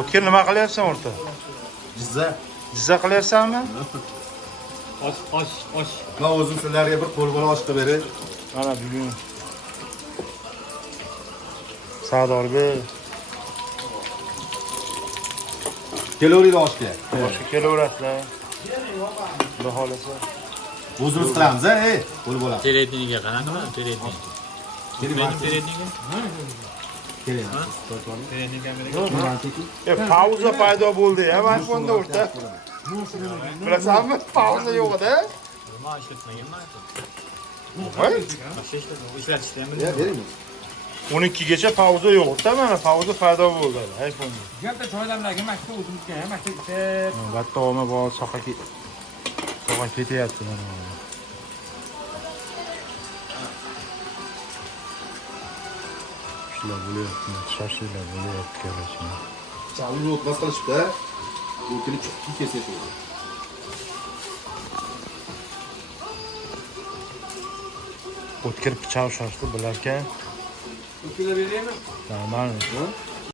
O'tkir nima qilyapsan o'rta? Jizza qilyapsanmi? Osh. Men o'zim sizlarga bir qo'lbola osh qilib beray. Mana bugun Sardorga Kelaveringlar oshga. boshqa kelaverasizlar. Xudo xolasa. O'zimiz qilamiz, qo'lbola. Teretiniga qanaqa? Teretini. Teretiniga? Pauza paydo bo'ldi ham iPhone'da o'rta. Bilasanmi? Pauza yo'q edi. Nima ishlatmaganman. Voy, Ishlatishdan Beraymi? 12 gacha pauza yo'q o'rta, mana pauza paydo bo'ldi iPhone'da. Gapda choylamlarga maktab o'zimizga, maktabda Batta olma bor, soqa ketyapti mana. Shular bo'lyapti, shoshillar bo'lyapti kelishini. Chavni o'tmas qilishibdi. O'tini cho'qib kesyapti. O'tkir pichoq shoshdi, bilarkan. O'tkirlar beraymi? Normalmi?